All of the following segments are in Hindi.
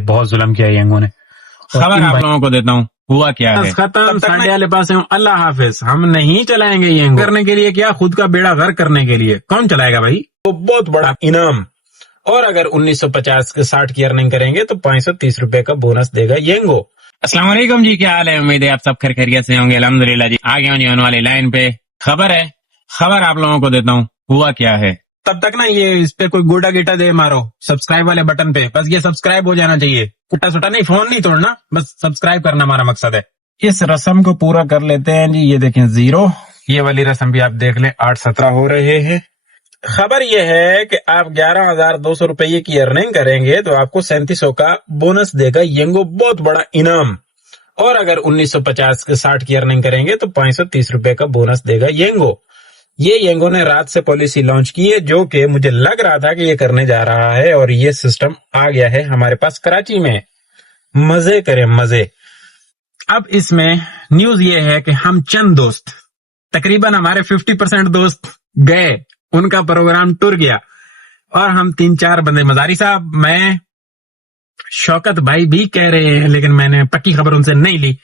बहुत जुल्म किया यंगों ने। खबर आप लोगों को देता हूँ हुआ क्या है। खत्म, संडे वाले पास हूँ, अल्लाह हाफिज। हम नहीं चलाएंगे ये करने के लिए, क्या खुद का बेड़ा गर्क करने के लिए। कौन चलाएगा भाई? तो बहुत बड़ा इनाम। और अगर 1950 के 60 की अर्निंग करेंगे तो 530 रुपए का बोनस देगा येंगो। अस्सलाम वालेकुम जी, क्या हाल है? उम्मीद है आप सब खैरियत से होंगे। अल्हम्दुलिल्लाह जी, आ गया हूँ जीवन वाली लाइन पे। खबर है, खबर आप लोगों को देता हूँ हुआ क्या है। तब तक ना ये इस पे कोई गोटा गिटा दे मारो सब्सक्राइब वाले बटन पे, बस ये सब्सक्राइब हो जाना चाहिए। कुट्टा सुटा नहीं, फोन नहीं तोड़ना, बस सब्सक्राइब करना हमारा मकसद है। इस रस्म को पूरा कर लेते हैं जी। ये देखें 0, ये वाली रस्म भी आप देख लें, 8-17 हो रहे हैं। खबर यह है कि आप 11,200 रुपये की अर्निंग करेंगे तो आपको 3700 का बोनस देगा येंगो, बहुत बड़ा इनाम। और अगर 1950 के 60 की अर्निंग करेंगे तो 530 रुपए का बोनस देगा येंगो। ये येंगो ने रात से पॉलिसी लॉन्च की है, जो कि मुझे लग रहा था कि ये करने जा रहा है, और ये सिस्टम आ गया है हमारे पास कराची में। मजे करें मजे। अब इसमें न्यूज ये है कि हम चंद दोस्त, तकरीबन हमारे 50% दोस्त गए, उनका प्रोग्राम टूर गया, और हम 3-4 बंदे, मजारी साहब, मैं, शौकत भाई भी कह रहे हैं, लेकिन मैंने पक्की खबर उनसे नहीं ली,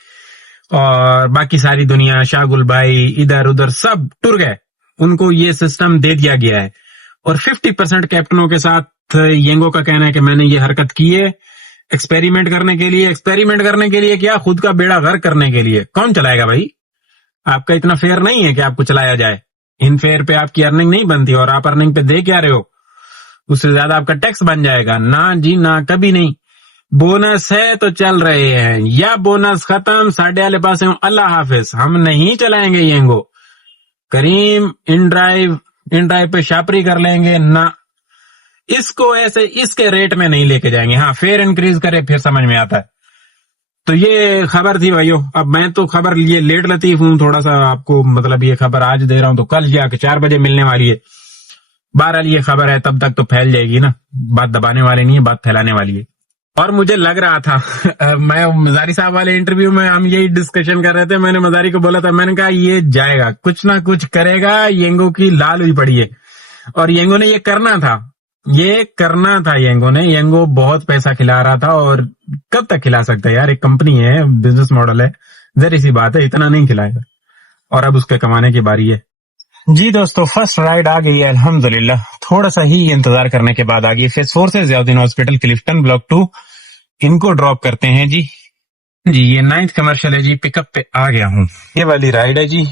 और बाकी सारी दुनिया, शाहगुल भाई, इधर उधर सब टूर गए। उनको ये सिस्टम दे दिया गया है। और 50% कैप्टनों के साथ येंगो का कहना है कि मैंने ये हरकत की है एक्सपेरिमेंट करने के लिए। एक्सपेरिमेंट करने के लिए क्या, खुद का बेड़ा गर्क करने के लिए। कौन चलाएगा भाई? आपका इतना फेयर नहीं है कि आपको चलाया जाए। इन फेयर पे आपकी अर्निंग नहीं बनती, और आप अर्निंग पे दे क्या रहे हो, उससे ज्यादा आपका टैक्स बन जाएगा। ना जी ना, कभी नहीं। बोनस है तो चल रहे हैं, या बोनस खत्म, साढ़े वाले पास हूं, अल्लाह हाफिज। हम नहीं चलाएंगे येंगो। करीम इन ड्राइव पे शापरी कर लेंगे ना, इसको ऐसे इसके रेट में नहीं लेके जाएंगे। हाँ, फेयर इंक्रीज करे फिर समझ में आता है। तो ये खबर थी भाइयों। अब मैं तो खबर ये लेट लतीफ हूँ थोड़ा सा, आपको मतलब ये खबर आज दे रहा हूँ तो कल जाके 4 बजे मिलने वाली है। बहरहाल ये खबर है, तब तक तो फैल जाएगी ना, बात दबाने वाली नहीं है, बात फैलाने वाली है। और मुझे लग रहा था मैं मजारी साहब वाले इंटरव्यू में हम यही डिस्कशन कर रहे थे, मैंने मजारी को बोला था, मैंने कहा ये जाएगा, कुछ ना कुछ करेगा, येंगो की लाल हुई पड़ी है। और येंगो ने ये करना था, येंगो ने। येंगो बहुत पैसा खिला रहा था, और कब तक खिला सकता है यार, एक कंपनी है, बिजनेस मॉडल है, जरी सी बात है, इतना नहीं खिलाएगा। और अब उसके कमाने की बारी है जी। दोस्तों, फर्स्ट राइड आ गई है अल्हम्दुलिल्लाह। थोड़ा सा ही इंतजार करने के बाद आ गई। फेज 4 से ज़ियाउद्दीन हॉस्पिटल, क्लिफ्टन ब्लॉक 2, इनको ड्रॉप करते हैं जी। ये 9th कमर्शियल है जी, पिकअप पे आ गया हूँ। ये वाली राइड है जी,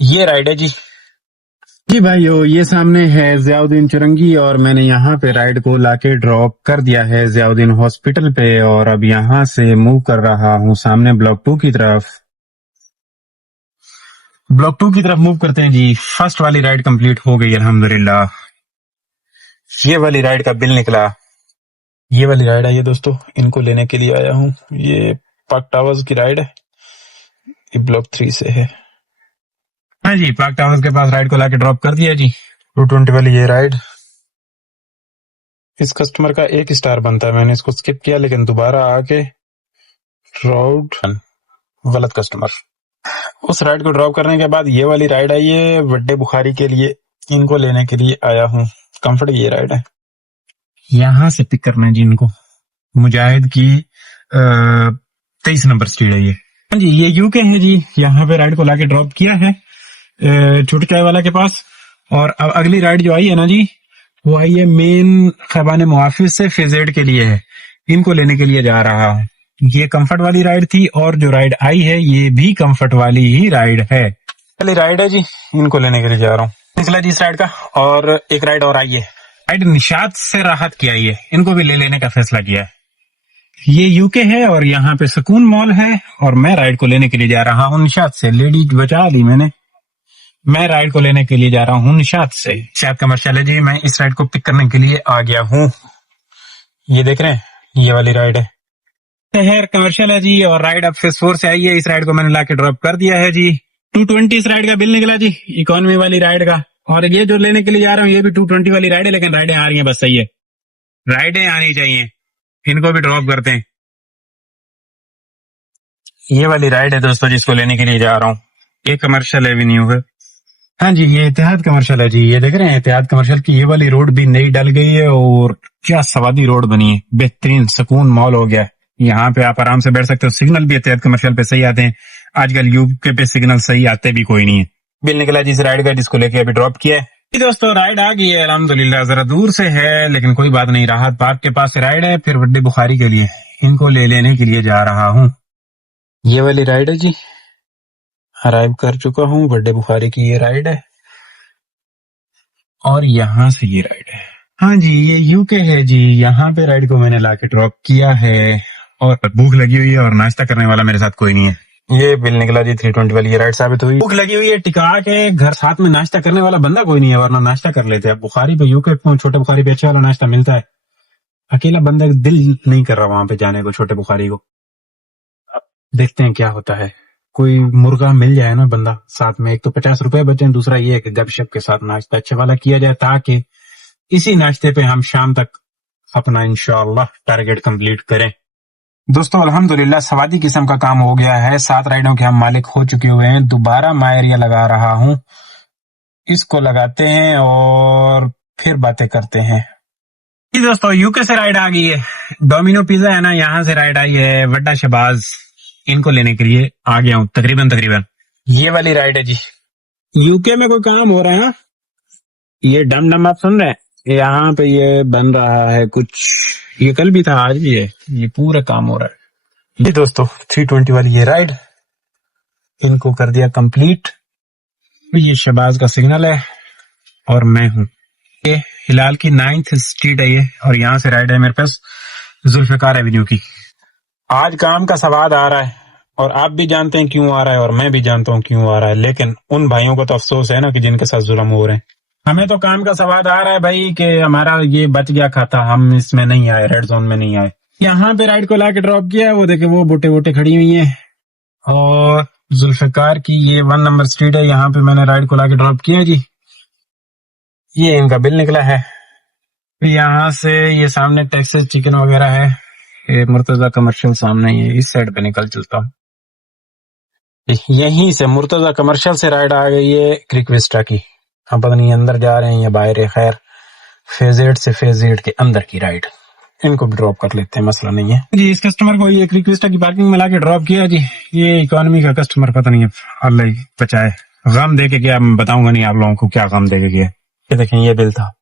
ये राइड है जी भाइयों। ये सामने है ज़ियाउद्दीन चुरंगी, और मैंने यहाँ पे राइड को लाके ड्रॉप कर दिया है ज़ियाउद्दीन हॉस्पिटल पे, और अब यहाँ से मूव कर रहा हूँ सामने ब्लॉक 2 की तरफ। ब्लॉक 2 की तरफ मूव करते हैं जी। फर्स्ट वाली राइड कंप्लीट हो गई अल्हम्दुलिल्लाह। ये वाली राइड का बिल निकला। ये वाली राइड है ये दोस्तों, इनको लेने के लिए आया हूँ। ये पार्क टावर्स की राइड है, ये ब्लॉक 3 से है। हाँ जी, पार्क टावर्स के पास राइड को लाके ड्रॉप कर दिया जी। 220 वाली ये राइड। इस कस्टमर का 1 स्टार बनता है, मैंने इसको स्किप किया, लेकिन दोबारा आके ड्रॉप, गलत कस्टमर। उस राइड को ड्रॉप करने के बाद ये वाली राइड आई है बड्डे बुखारी के लिए, इनको लेने के लिए आया हूँ। कंफर्ट ये राइड है, यहाँ से पिक करना है जी इनको। मुजाहिद की 23 नंबर स्ट्रीट है ये। हाँ जी, ये यूके है जी। यहाँ पे राइड को लाके ड्रॉप किया है छोटे चाय वाला के पास। और अब अगली राइड जो आई है ना जी, वो आई है मेन खैबान मुहाफिज से फेज 8 के लिए है, इनको लेने के लिए जा रहा हूँ। ये कंफर्ट वाली राइड थी, और जो राइड आई है ये भी कंफर्ट वाली ही राइड है। पहली राइड है जी, इनको लेने के लिए जा रहा हूँ। निकला जी इस राइड का, और एक राइड और आई है, राइड निशात से राहत की आई है, इनको भी ले लेने का फैसला किया है। ये यूके है, और यहाँ पे सुकून मॉल है, और मैं राइड को लेने के लिए जा रहा हूँ निशात से। लेडी बचा ली मैंने, मैं राइड को लेने के लिए जा रहा हूँ निशात से। शायद कमर्शियल है जी, मैं इस राइड को पिक करने के लिए आ गया हूँ। ये देख रहे हैं, ये वाली राइड है, शहर कमर्शियल है जी, और राइड अब फेज 4 से आई है। इस राइड को मैंने लाके ड्रॉप कर दिया है जी। 220 इस राइड का बिल निकला जी, इकोनॉमी वाली राइड का। और ये जो लेने के लिए जा रहा हूँ ये भी 220 वाली राइड है, लेकिन राइडें आ रही हैं, बस सही है, राइडें आनी चाहिए। इनको भी ड्रॉप करते हैं। ये वाली राइड है दोस्तों जिसको लेने के लिए जा रहा हूँ, ये कमर्शियल एवेन्यू है। हाँ जी, ये इतिहाद कमर्शियल है जी। ये देख रहे हैं इतिहाद कमर्शियल की ये वाली रोड भी नई डल गई है और क्या सवादी रोड बनी है, बेहतरीन सुकून मॉल हो गया है। यहाँ पे आप आराम से बैठ सकते हो। सिग्नल भी इतिहाद कमर्शियल पे सही आते हैं। आजकल यूके पे सिग्नल सही आते भी कोई नहीं है। बिल निकला जिस राइड का, जिसको लेके अभी ड्रॉप किया है। जी दोस्तों, राइड आ गई है अल्हम्दुलिल्लाह। जरा दूर से है लेकिन कोई बात नहीं, राहत पार्क के पास से राइड है। फिर वड्डे बुखारी के लिए इनको ले लेने के लिए जा रहा हूँ। ये वाली राइड है जी, अराइव कर चुका हूँ। वड्डे बुखारी की ये राइड है और यहाँ से ये राइड है। हाँ जी, ये यूके है जी। यहाँ पे राइड को मैंने लाके ड्रॉप किया है और भूख लगी हुई है और नाश्ता करने वाला मेरे साथ कोई नहीं है। ये बिल निकला जी 320 वाली ये राइड साबित हुई। भूख लगी हुई है, टिका के घर साथ में नाश्ता करने वाला बंदा कोई नहीं है, वरना नाश्ता कर लेते हैं। बुखारी पे यूके छोटे बुखारी पे अच्छा वाला नाश्ता मिलता है। अकेला बंदा दिल नहीं कर रहा वहां पे जाने को, छोटे बुखारी को। अब देखते हैं क्या होता है। कोई मुर्गा मिल जाए ना बंदा साथ में, एक तो 50 रुपए बचे, दूसरा ये है कि गपशप के साथ नाश्ता अच्छा वाला किया जाए, ताकि इसी नाश्ते पे हम शाम तक अपना इंशाअल्लाह टारगेट कंप्लीट करें। दोस्तों अल्हम्दुलिल्लाह सवादी किस्म का काम हो गया है। 7 राइडों के हम मालिक हो चुके हुए हैं। दोबारा मैं एरिया लगा रहा हूं, इसको लगाते हैं और फिर बातें करते हैं। जी दोस्तों, यूके से राइड आ गई है। डोमिनो पिज्जा है ना, यहाँ से राइड आई है। वड्डा शहबाज, इनको लेने के लिए आ गया हूँ तकरीबन। ये वाली राइड है जी। यूके में कोई काम हो रहा है ना, ये डम डम आप सुन रहे हैं, यहाँ पे ये बन रहा है कुछ। ये कल भी था, आज भी है, ये पूरा काम हो रहा है। ये दोस्तों 320 वाली ये राइड, इनको कर दिया कंप्लीट। ये शहबाज का सिग्नल है और मैं हूँ। ये हिलाल की 9th स्ट्रीट है ये, और यहाँ से राइड है मेरे पास जुल्फिकार एवेन्यू की। आज काम का सवाद आ रहा है और आप भी जानते हैं क्यों आ रहा है और मैं भी जानता हूँ क्यों आ रहा है, लेकिन उन भाइयों को तो अफसोस है ना कि जिनके साथ जुल्म हो रहे हैं। हमें तो काम का सवाद आ रहा है भाई कि हमारा ये बच गया खाता, हम इसमें नहीं आए, रेड जोन में नहीं आए। यहाँ पे राइड को लाके ड्रॉप किया, वो देखे वो बोटे बोटे खड़ी हुई है। और जुल्फिकार की ये 1 नंबर स्ट्रीट है, यहाँ पे मैंने राइड को लाके ड्रॉप किया जी। ये इनका बिल निकला है। यहाँ से ये सामने टेक्सास चिकन वगैरह है, ये मुर्तजा कमर्शियल सामने ही है। इस साइड पे निकल चलता हूँ। यहीं से मुर्तजा कमर्शियल से राइड आ गई है क्रिक विस्टा की। हम पता नहीं अंदर जा रहे हैं या बाहर है। खैर फेज 8 से फेज 8 के अंदर की राइड, इनको भी ड्रॉप कर लेते हैं, मसला नहीं है जी। इस कस्टमर को ये क्रिक विस्टा की पार्किंग में लाके ड्रॉप किया जी। ये इकोनॉमी का कस्टमर, पता नहीं है, अल्लाह ही बचाए। गम दे के गया, मैं बताऊंगा नहीं आप लोगों को क्या गम दे के गया। ये देखें, ये बिल था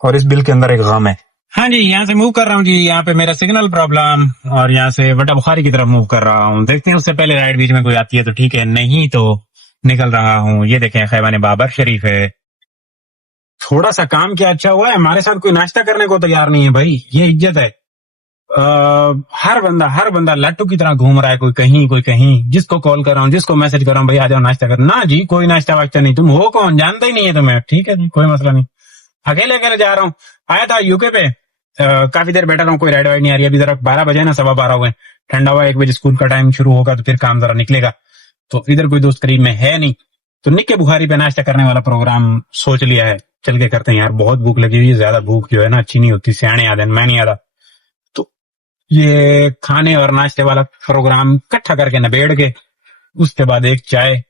और इस बिल के अंदर एक गम है। हाँ जी, यहाँ से मूव कर रहा हूँ जी। यहाँ पे मेरा सिग्नल प्रॉब्लम, और यहाँ से वड्डा बुखारी की तरफ मूव कर रहा हूँ। देखते हैं उससे पहले राइड बीच में कोई आती है तो ठीक है, नहीं तो निकल रहा हूँ। ये देखें खैबान बाबर शरीफ है। थोड़ा सा काम क्या अच्छा हुआ है, हमारे साथ कोई नाश्ता करने को तैयार नहीं है भाई। ये इज्जत है। हर बंदा लट्टू की तरह घूम रहा है, कोई कहीं। जिसको कॉल कर रहा हूँ, जिसको मैसेज कर रहा हूँ, भाई आ जाओ नाश्ता कर। ना जी, कोई नाश्ता वाश्ता नहीं। तुम हो कौन, जानता ही नहीं है तुम्हें। ठीक है जी, कोई मसला नहीं। अकेले जा रहा हूँ। आया था यूके पे, काफी देर बैठा रहा हूँ, कोई राइड वाइड नहीं आ रही। अभी जरा 12 बजे ना, 12:15 हुए, ठंडा हुआ। 1 बजे स्कूल का टाइम शुरू होगा तो फिर काम जरा निकलेगा। तो इधर कोई दोस्त करीब में है नहीं, तो निक्के बुखारी पे नाश्ता करने वाला प्रोग्राम सोच लिया है। चल के करते हैं यार, बहुत भूख लगी हुई है। ज्यादा भूख जो है ना अच्छी नहीं होती, सियाने आदे, मैं नहीं आता। तो ये खाने और नाश्ते वाला प्रोग्राम इकट्ठा करके नबेड़ के, उसके बाद एक चाय,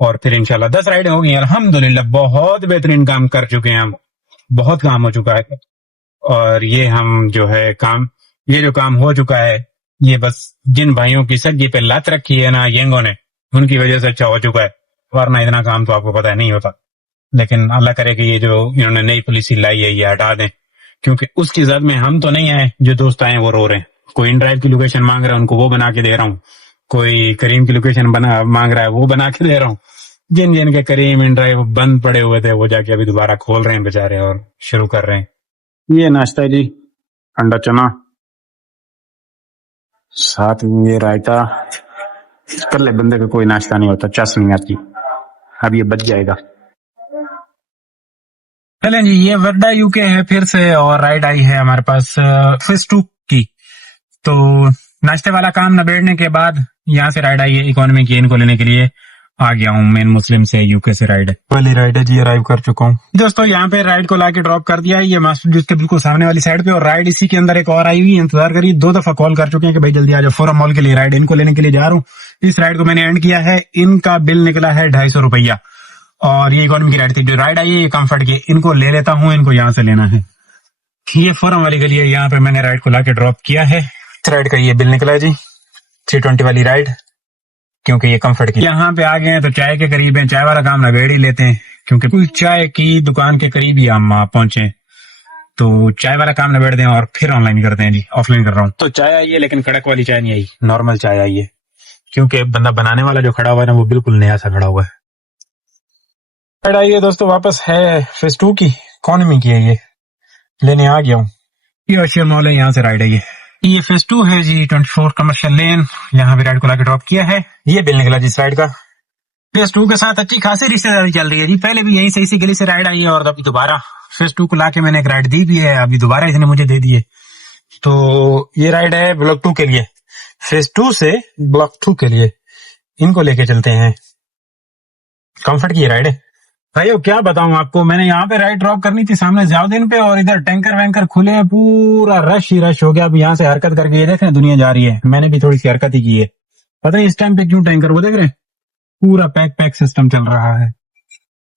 और फिर इंशाल्लाह 10 राइडें हो गई। अल्हम्दुलिल्लाह बहुत बेहतरीन काम कर चुके हैं हम, बहुत काम हो चुका है। और ये हम जो है काम, ये जो काम हो चुका है, ये बस जिन भाइयों की सज्जी पे लत रखी है ना येंगों ने, उनकी वजह से अच्छा हो चुका है। वरना इतना काम तो आपको पता है नहीं होता। लेकिन अल्लाह करे कि ये जो इन्होंने नई पॉलिसी लाई है ये हटा दें, क्योंकि उसकी जद में हम तो नहीं आए, जो दोस्त आए वो रो रहे हैं। कोई इन ड्राइव की लोकेशन मांग रहा है, उनको वो बना के दे रहा हूँ। कोई करीम की लोकेशन मांग रहा है, वो बना के दे रहा हूँ। जिन के करीम इन ड्राइव बंद पड़े हुए थे, वो जाके अभी दोबारा खोल रहे हैं बेचारे और शुरू कर रहे हैं। ये नाश्ता है जी, अंडा चना, साथ में ये रायता। कल्ले बंदे का कोई नाश्ता नहीं होता, चस नहीं आती। अब ये बच जाएगा। चलें जी, ये वड्डा यूके है फिर से, और राइड आई है हमारे पास फेज 2 की। तो नाश्ते वाला काम नबेड़ने के बाद यहाँ से राइड आई है इकोनॉमी की। इनको लेने के लिए आ गया हूँ। मेन मुस्लिम से यूके से राइड है, वाली राइड है जी। अराइव कर चुका हूँ दोस्तों। यहाँ पे राइड को लाके ड्रॉप कर दिया है, ये मास्टर जूस के बिल्कुल सामने वाली साइड पे। और राइड इसी के अंदर एक और आई हुई है, इंतजार करिए। 2 दफा कॉल कर चुके हैं कि भाई जल्दी आ जाओ, फोरम मॉल के लिए राइड, इनको लेने के लिए जा रहा हूँ। इस राइड को मैंने एंड किया है। इनका बिल निकला है 250 रुपया, और ये इकोनॉमी की राइड थी। जो राइड आई है ये कंफर्ट की, इनको ले लेता हूँ, इनको यहाँ से लेना है। ये फोरम वाली गली है, यहाँ पे मैंने राइड को लाके ड्रॉप किया है। इस राइड का ये बिल निकला है जी, 320 वाली राइड, क्योंकि ये कंफर्ट की। यहाँ पे आ गए हैं तो चाय के करीब है, चाय वाला काम नवेड़ ही लेते हैं, क्योंकि कोई चाय की दुकान के करीब ही हम पहुंचे, तो चाय वाला काम नवेड़ दें और फिर ऑनलाइन करते हैं जी। ऑफलाइन कर रहा हूँ। तो चाय आई है, लेकिन कड़क वाली चाय नहीं आई, नॉर्मल चाय आई है, क्योंकि बंदा बनाने वाला जो खड़ा हुआ है ना, वो बिल्कुल नया सा खड़ा हुआ है। राइड आई है दोस्तों, वापस है फेज 2 की, इकोनॉमी की है, ये लेने आ गया हूँ। ये ओशियन मॉल है, यहाँ से राइड है ये फेज 2 है जी, 24 कमर्शियल लेन, यहाँ पे राइड को लाके ड्रॉप किया है। ये बिल निकला जी इस राइड का। फेज 2 के साथ अच्छी खासी रिश्तेदारी चल रही है जी। पहले भी यहीं से इसी गली से राइड आई है, और अभी दोबारा फेज 2 को लाके मैंने एक राइड दी भी है, अभी दोबारा इसने मुझे दे दी है। तो ये राइड है ब्लॉक 2 के लिए, फेज 2 से ब्लॉक 2 के लिए इनको लेके चलते हैं। कंफर्ट की राइड है भाइयों, क्या बताऊं आपको, मैंने यहाँ पे राइड ड्रॉप करनी थी सामने जाउदीन पे, और इधर टैंकर वैंकर खुले हैं, पूरा रश ही रश हो गया। अब यहाँ से हरकत करके ये देख रहे हैं दुनिया जा रही है, मैंने भी थोड़ी सी हरकत ही की है। पता नहीं इस टाइम पे क्यों टैंकर, वो देख रहे हैं पूरा पैक पैक सिस्टम चल रहा है।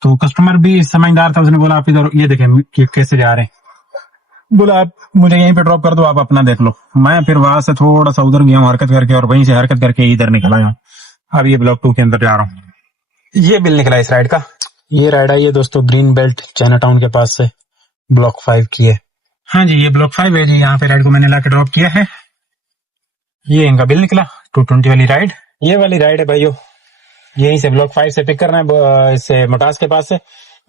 तो कस्टमर भी समझदार था, उसने बोला आप इधर ये देखें कि कैसे जा रहे हैं, बोला आप मुझे यहीं पे ड्रॉप कर दो, आप अपना देख लो। मैं फिर वहां से थोड़ा सा उधर गया हूँ हरकत करके, और वहीं से हरकत करके इधर निकल आया। अब ये ब्लॉक 2 के अंदर जा रहा हूँ। ये बिल निकला इस राइड का। ये राइड आई है दोस्तों ग्रीन बेल्ट चाइना टाउन के पास से, ब्लॉक 5 की है। हाँ जी, ये ब्लॉक 5 है जी, यहाँ पे राइड को मैंने लाके ड्रॉप किया है। ये इनका बिल निकला 220 वाली राइड। ये वाली राइड है भाइयों, यहीं से ब्लॉक 5 से पिक करना है, इससे मोटास के पास से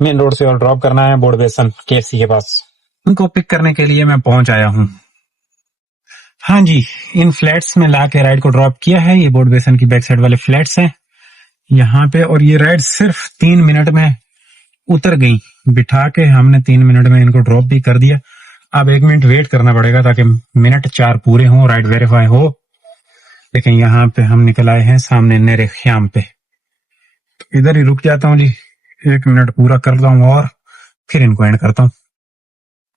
मेन रोड से, और ड्रॉप करना है बोर्ड बेसन KFC के पास। उनको पिक करने के लिए मैं पहुंच आया हूँ। हाँ जी, इन फ्लैट्स में लाके राइड को ड्रॉप किया है। ये बोर्ड बेसन की बैक साइड वाले फ्लैट्स हैं यहाँ पे, और ये राइड सिर्फ 3 मिनट में उतर गई। बिठा के हमने 3 मिनट में इनको ड्रॉप भी कर दिया। अब 1 मिनट वेट करना पड़ेगा ताकि मिनट 4 पूरे हों, राइड वेरीफाई हो। लेकिन यहाँ पे हम निकल आए हैं सामने नेरे ख्याम पे, तो इधर ही रुक जाता हूँ जी, 1 मिनट पूरा करता हूँ और फिर इनको एंड करता हूँ।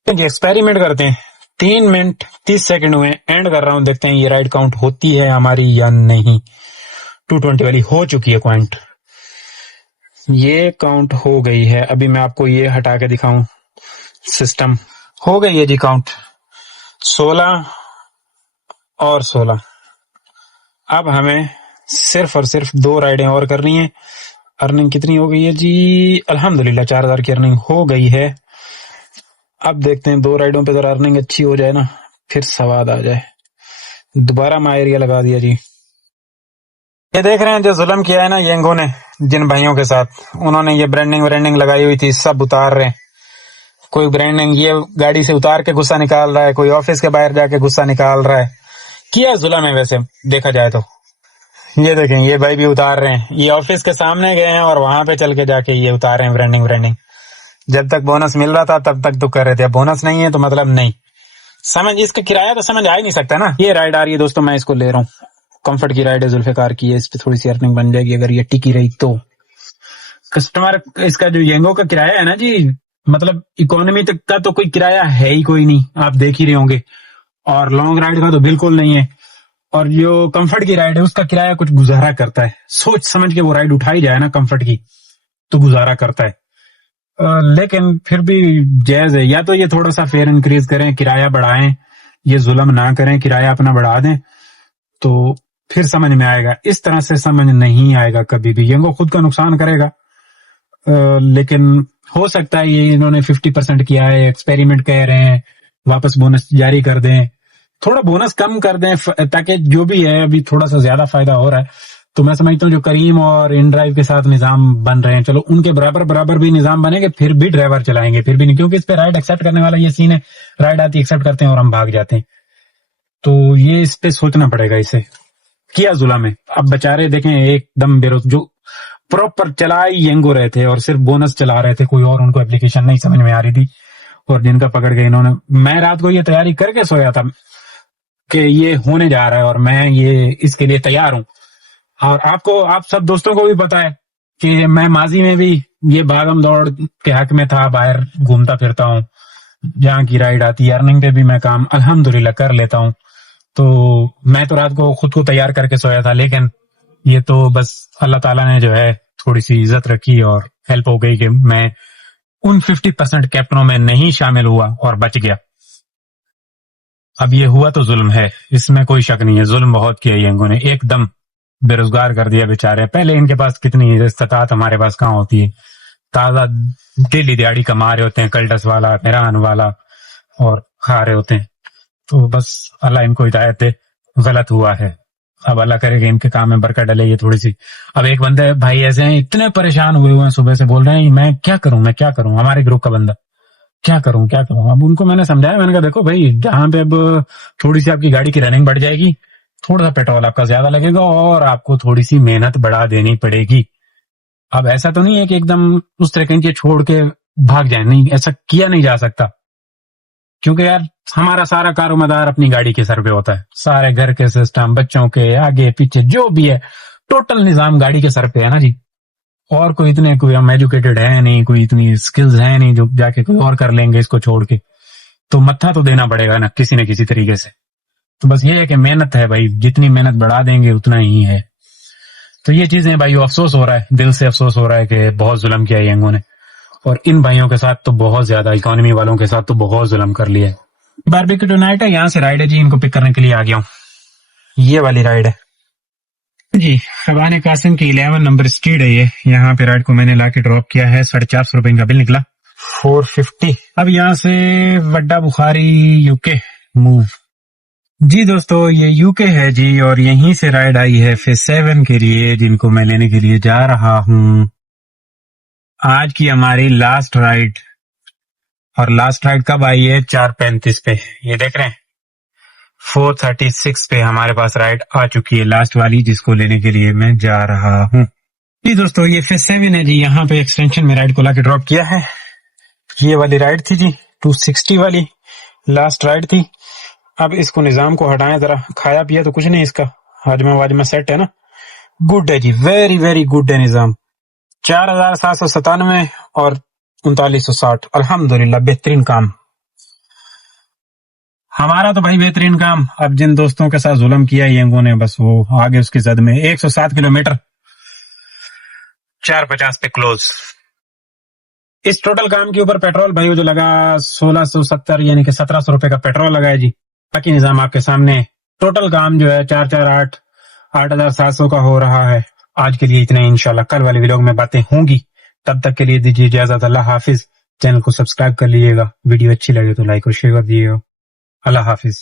एक्सपेरिमेंट करते हैं। 3 मिनट 30 सेकंड हुए, एंड कर रहा हूँ, देखते हैं ये राइड काउंट होती है हमारी या नहीं। 220 वाली हो चुकी है काउंट, ये काउंट हो गई है। अभी मैं आपको ये हटा के दिखाऊं, सिस्टम हो गई है जी काउंट, 16 और 16। अब हमें सिर्फ और सिर्फ 2 राइडें और करनी है। अर्निंग कितनी हो गई है जी, अल्हम्दुलिल्लाह 4000 की अर्निंग हो गई है। अब देखते हैं 2 राइडों पे जरा अर्निंग अच्छी हो जाए ना, फिर स्वाद आ जाए। दोबारा माई एरिया लगा दिया जी। ये देख रहे हैं जो जुल्म किया है ना येंगो ने जिन भाइयों के साथ, उन्होंने ये ब्रांडिंग लगाई हुई थी, सब उतार रहे हैं। कोई ब्रांडिंग ये गाड़ी से उतार के गुस्सा निकाल रहा है, कोई ऑफिस के बाहर जाके गुस्सा निकाल रहा है। किया जुल्म है वैसे देखा जाए तो। ये देखें ये भाई भी उतार रहे हैं, ये ऑफिस के सामने गए हैं और वहां पे चल के जाके ये उतार रहे हैं ब्रांडिंग। जब तक बोनस मिल रहा था तब तक तो कर रहे थे, अब बोनस नहीं है तो मतलब नहीं। समझ इसका किराया तो समझ आ ही नहीं सकता ना। ये राइड आ रही है दोस्तों, मैं इसको ले रहा हूँ। कंफर्ट की राइड है, जुल्फिकार की है, इस पे थोड़ी सी अर्निंग बन जाएगी अगर ये टिकी रही तो। कस्टमर इसका जो येंगो का किराया है ना जी, मतलब इकोनॉमी तक का तो कोई किराया है ही कोई नहीं, आप देख ही रहे होंगे, और लॉन्ग राइड का तो बिल्कुल नहीं है। और जो कंफर्ट की राइड है उसका किराया कुछ गुजारा करता है, सोच समझ के वो राइड उठाई जाए ना कंफर्ट की तो गुजारा करता है। लेकिन फिर भी जायज है, या तो ये थोड़ा सा फेयर इंक्रीज करें, किराया बढ़ाएं, ये जुल्म ना करें, किराया अपना बढ़ा दें तो फिर समझ में आएगा। इस तरह से समझ नहीं आएगा कभी भी, येंगो खुद का नुकसान करेगा। लेकिन हो सकता है ये इन्होंने 50% किया है, एक्सपेरिमेंट कह रहे हैं, वापस बोनस जारी कर दें, थोड़ा बोनस कम कर दें ताकि जो भी है अभी थोड़ा सा ज्यादा फायदा हो रहा है। तो मैं समझता हूँ जो करीम और इन ड्राइव के साथ निजाम बन रहे हैं, चलो उनके बराबर भी निजाम बनेंगे, फिर भी ड्राइवर चलाएंगे, फिर भी नहीं, क्योंकि इस पे राइड एक्सेप्ट करने वाला ये सीन है, राइड आती एक्सेप्ट करते हैं और हम भाग जाते हैं। तो ये इस पे सोचना पड़ेगा, इसे किया जुल्म है। अब बेचारे देखें एकदम बेरोजगार, जो प्रॉपर चला ही येंगो रहे थे और सिर्फ बोनस चला रहे थे, कोई और उनको एप्लीकेशन नहीं समझ में आ रही थी, और जिनका पकड़ के इन्होंने, मैं रात को ये तैयारी करके सोया था कि ये होने जा रहा है और मैं ये इसके लिए तैयार हूं। और आपको, आप सब दोस्तों को भी पता है कि मैं माजी में भी ये भागम दौड़ के हक में था, बाहर घूमता फिरता हूँ, जहाँ की राइड आती है, अर्निंग पे भी मैं काम अल्हम्दुलिल्लाह कर लेता हूँ। तो मैं तो रात को खुद को तैयार करके सोया था, लेकिन ये तो बस अल्लाह ताला ने जो है थोड़ी सी इज्जत रखी और हेल्प हो गई कि मैं उन 50% कैप्टनों में नहीं शामिल हुआ और बच गया। अब ये हुआ तो जुल्म है, इसमें कोई शक नहीं है, जुल्म बहुत किया ये इन्होंने, एकदम बेरोजगार कर दिया बेचारे। पहले इनके पास कितनी इस्तात हमारे पास कहाँ होती है, ताजा डेली दिहाड़ी कमा रहे होते हैं, कल्टस वाला, मेहरान वाला, और खा रहे होते हैं। तो बस अल्लाह इनको हिदायत दे, गलत हुआ है, अब अल्लाह करेगा इनके काम में बरकत डलेगी थोड़ी सी। अब एक बंदे भाई ऐसे हैं, इतने परेशान हुए हैं, सुबह से बोल रहे हैं मैं क्या करूं, हमारे ग्रुप का बंदा क्या करूं। अब उनको मैंने समझाया, मैंने कहा देखो भाई, जहां पे अब थोड़ी सी आपकी गाड़ी की रनिंग बढ़ जाएगी, थोड़ा सा पेट्रोल आपका ज्यादा लगेगा और आपको थोड़ी सी मेहनत बढ़ा देनी पड़ेगी। अब ऐसा तो नहीं है कि एकदम उस तरह के छोड़ के भाग जाए, नहीं, ऐसा किया नहीं जा सकता, क्योंकि यार हमारा सारा कारोबार अपनी गाड़ी के सर पे होता है, सारे घर के सिस्टम, बच्चों के आगे पीछे जो भी है, टोटल निजाम गाड़ी के सर पे है ना जी। और कोई हम एजुकेटेड है नहीं, कोई इतनी स्किल्स है नहीं जो जाके कोई और कर लेंगे इसको छोड़ के, तो मत्था तो देना पड़ेगा ना किसी न किसी तरीके से। तो बस ये है कि मेहनत है भाई, जितनी मेहनत बढ़ा देंगे उतना ही है। तो ये चीजें भाई अफसोस हो रहा है, दिल से अफसोस हो रहा है कि बहुत जुल्म किया है यंगों ने, और इन भाइयों के साथ तो बहुत ज्यादा, इकोनॉमी वालों के साथ तो बहुत जुल्म कर लिया है। बारबेक्यू टुनाइट है, यहाँ से राइड है जी, इनको पिक करने के लिए आ गया हूँ, ये वाली राइड है जी। खबाने कासिम की 11 नंबर स्ट्रीट है ये, यहाँ पे राइड को मैंने लाके ड्रॉप किया है, 450 रुपए का बिल निकला, 450। अब यहाँ से वड्डा बुखारी यूके मूव जी। दोस्तों ये यूके है जी, और यहीं से राइड आई है फेज 7 के लिए, जिनको मैं लेने के लिए जा रहा हूँ। आज की हमारी लास्ट राइड, और लास्ट राइड कब आई है, 4:35 पे, ये देख रहे हैं 4:36 पे हमारे पास राइड आ चुकी है लास्ट वाली, जिसको लेने के लिए मैं जा रहा हूँ जी। दोस्तों ये फेज 7 है जी, यहाँ पे एक्सटेंशन में राइड को लाके ड्रॉप किया है। ये वाली राइड थी जी, 260 वाली लास्ट राइड थी। अब इसको निजाम को हटाएं जरा, खाया पिया तो कुछ नहीं, इसका हाजमा वाजमा सेट है ना, गुड है जी, वेरी वेरी गुड है निजाम। 4797 और 3960, अल्हम्दुलिल्लाह बेहतरीन काम हमारा तो भाई, बेहतरीन काम। अब जिन दोस्तों के साथ जुल्म किया यंगों ने, बस वो आगे उसकी जद में 107 किलोमीटर 450 पे क्लोज। इस टोटल काम के ऊपर पेट्रोल भाई जो लगा 1670 यानी कि 1700 रुपए का पेट्रोल लगा है जी। बाकी निजाम आपके सामने, टोटल काम जो है 448 8700 का हो रहा है। आज के लिए इतना ही, इंशाल्लाह कल वाले व्लॉग में बातें होंगी, तब तक के लिए दीजिए इजाजत, अल्लाह हाफिज। चैनल को सब्सक्राइब कर लीजिएगा, वीडियो अच्छी लगे तो लाइक और शेयर कर दिएगा। अल्लाह हाफिज।